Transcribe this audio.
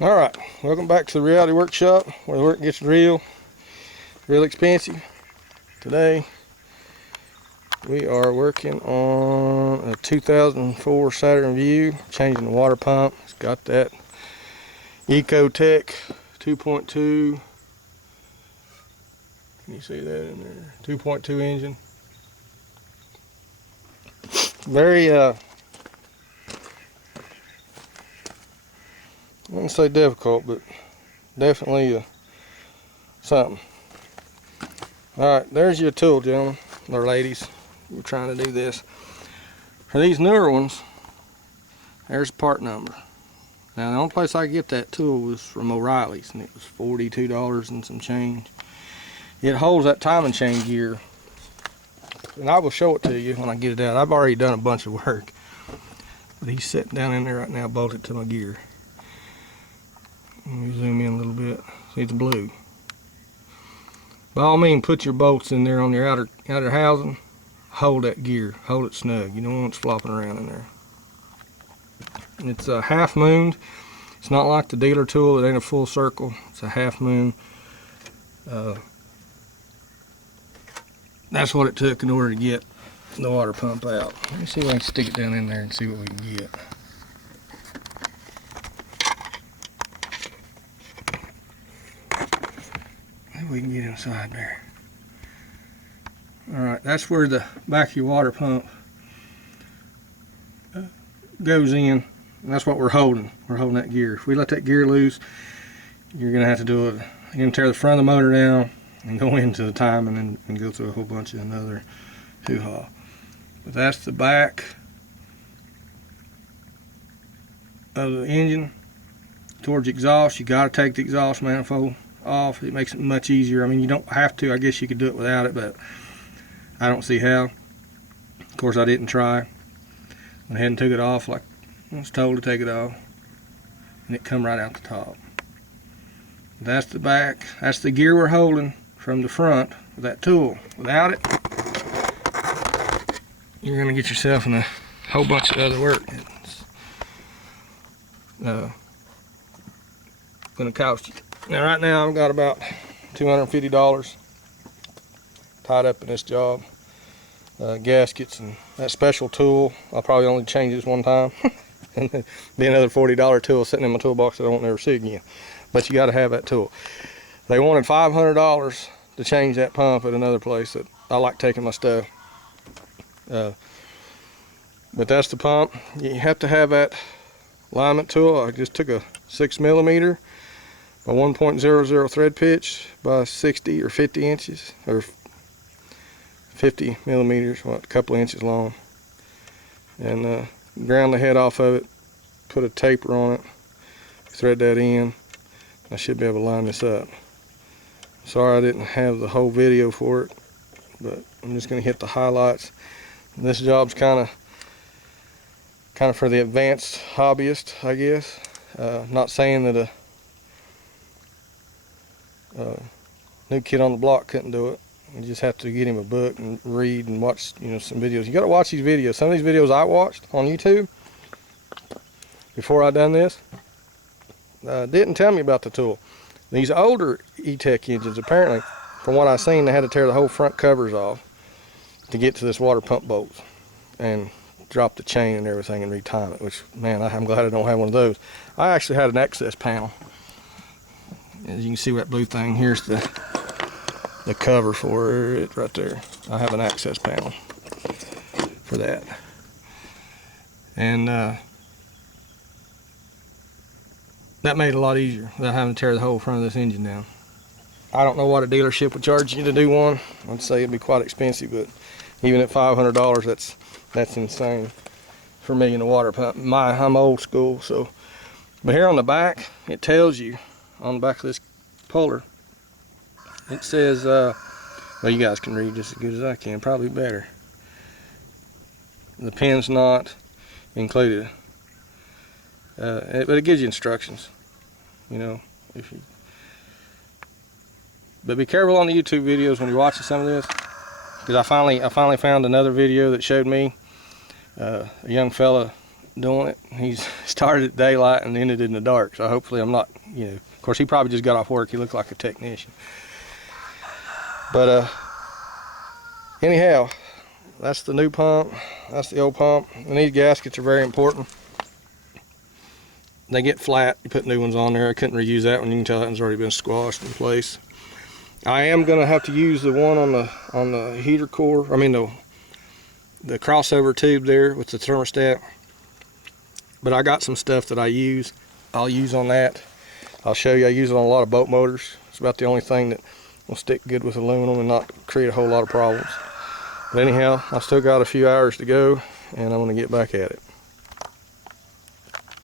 Alright, welcome back to the reality workshop where the work gets real expensive. Today we are working on a 2004 Saturn Vue, changing the water pump. It's got that Ecotech 2.2, can you see that in there? 2.2 engine. Very I wouldn't say difficult, but definitely something. Alright, there's your tool, gentlemen or ladies. We're trying to do this. For these newer ones, there's the part number. Now the only place I could get that tool was from O'Reilly's, and it was $42 and some change. It holds that timing chain gear, and I will show it to you when I get it out. I've already done a bunch of work, but he's sitting down in there right now bolted to my gear. Let me zoom in a little bit. See, it's blue. By all means, put your bolts in there on your outer housing. Hold that gear. Hold it snug. You don't want it flopping around in there. It's a half moon. It's not like the dealer tool. It ain't a full circle. It's a half moon. That's what it took in order to get the water pump out. Let me see if I can stick it down in there and see what we can get. We can get inside there. Alright, that's where the back of your water pump goes in, and that's what we're holding. We're holding that gear. If we let that gear loose, you're going to have to do it. You're going to tear the front of the motor down and go into the timing and go through a whole bunch of another hoo-ha. But that's the back of the engine towards exhaust. You got to take the exhaust manifold off. It makes it much easier. I mean, you don't have to. I guess you could do it without it, but I don't see how. Of course, I didn't try. Went ahead and took it off like I was told to take it off, and it come right out the top. That's the back. That's the gear we're holding from the front with that tool. Without it, you're gonna get yourself in a whole bunch of other work. It's gonna cost you. Now right now I've got about $250 tied up in this job. Gaskets and that special tool, I'll probably only change this one time. And then be another $40 tool sitting in my toolbox that I won't never see again. But you got to have that tool. They wanted $500 to change that pump at another place that I like taking my stuff. But that's the pump. You have to have that alignment tool. I just took a 6mm by 1.00 thread pitch by 60 or 50 inches, or 50 millimeters, what, a couple of inches long, and ground the head off of it, put a taper on it, thread that in. I should be able to line this up. Sorry I didn't have the whole video for it, but I'm just going to hit the highlights. And this job's kind of for the advanced hobbyist, I guess. Not saying that a new kid on the block couldn't do it. You just have to get him a book and read and watch, some videos. You got to watch these videos. Some of these videos I watched on YouTube before I done this didn't tell me about the tool. These older E-Tech engines, apparently, from what I've seen, they had to tear the whole front covers off to get to this water pump bolts and drop the chain and everything and retime it, which, man, I'm glad I don't have one of those. I actually had an access panel. As you can see, that blue thing, here's the cover for it right there. I have an access panel for that. And that made it a lot easier without having to tear the whole front of this engine down. I don't know what a dealership would charge you to do one. I'd say it'd be quite expensive, but even at $500, that's insane for me in a water pump. I'm old school, so. But here on the back, it tells you on the back of this puller, it says, well, you guys can read just as good as I can, probably better. The pin's not included, but it gives you instructions, if you. But be careful on the YouTube videos when you're watching some of this, because I finally found another video that showed me a young fella doing it. He's started at daylight and ended in the dark, so hopefully I'm not, you know, of course he probably just got off work. He looked like a technician. But anyhow, that's the new pump, that's the old pump, and these gaskets are very important. They get flat, you put new ones on there. I couldn't reuse that one. You can tell that one's already been squashed in place. I am gonna have to use the one on the heater core, I mean the crossover tube there with the thermostat. But I got some stuff that I'll use on that. I'll show you. I use it on a lot of boat motors. It's about the only thing that will stick good with aluminum and not create a whole lot of problems. But anyhow, I still got a few hours to go, and I'm gonna get back at it.